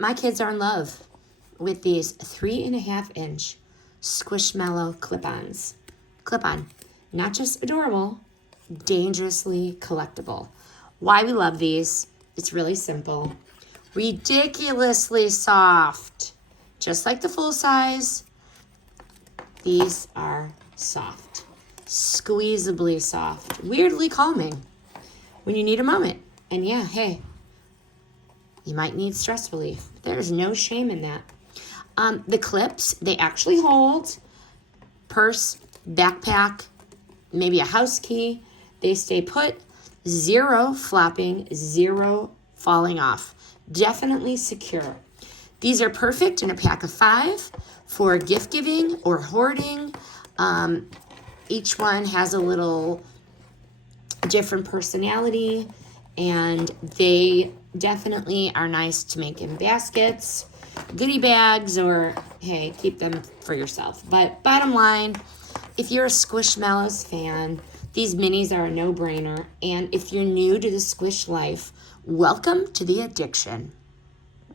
My kids are in love with these 3.5-inch Squishmallow clip-ons. Clip-on. Not just adorable, dangerously collectible. Why we love these, it's really simple. Ridiculously soft. Just like the full size, these are soft. Squeezably soft. Weirdly calming when you need a moment. And yeah, hey, you might need stress relief. There's no shame in that. The clips, they actually hold purse, backpack, maybe a house key. They stay put. Zero flopping, zero falling off. Definitely secure. These are perfect in a pack of 5 for gift giving or hoarding. Each one has a little different personality, and they definitely are nice to make in baskets, goodie bags, or hey, keep them for yourself. But bottom line, if you're a Squishmallows fan, these minis are a no-brainer. And if you're new to the Squish life, welcome to the addiction.